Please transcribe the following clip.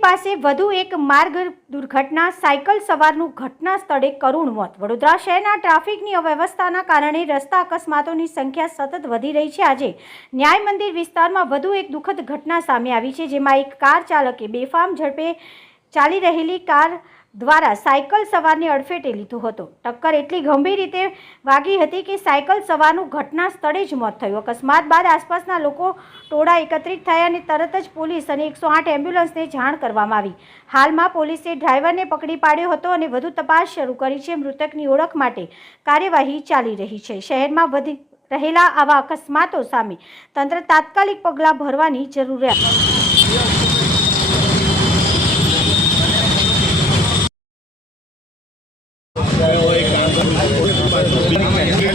પાસે વધુ એક માર્ગ દુર્ઘટના, સાયકલ સવારનું ઘટના સ્થળે કરુણ મોત. વડોદરા શહેરના ટ્રાફિકની અવ્યવસ્થાના કારણે રસ્તા અકસ્માતોની સંખ્યા સતત વધી રહી છે. આજે ન્યાય મંદિર વિસ્તારમાં વધુ એક દુઃખદ ઘટના સામે આવી છે, જેમાં એક કાર ચાલકે બેફામ ઝડપે ચાલી રહેલી કાર દ્વારા સાયકલ સવારને અડફેટે લીધો હતો. ટક્કર એટલી ગંભીર રીતે વાગી હતી કે સાયકલ સવારનું ઘટના સ્થળે જ મોત થયું. અકસ્માત બાદ આસપાસના લોકો ટોળા એકત્રિત થયા અને તરત જ પોલીસ અને એકસો આઠ એમ્બ્યુલન્સને જાણ કરવામાં આવી. હાલમાં પોલીસે ડ્રાઈવરને પકડી પાડ્યો હતો અને વધુ તપાસ શરૂ કરી છે. મૃતકની ઓળખ માટે કાર્યવાહી ચાલી રહી છે. શહેરમાં વધી રહેલા આવા અકસ્માતો સામે તંત્ર તાત્કાલિક પગલાં ભરવાની જરૂરિયાત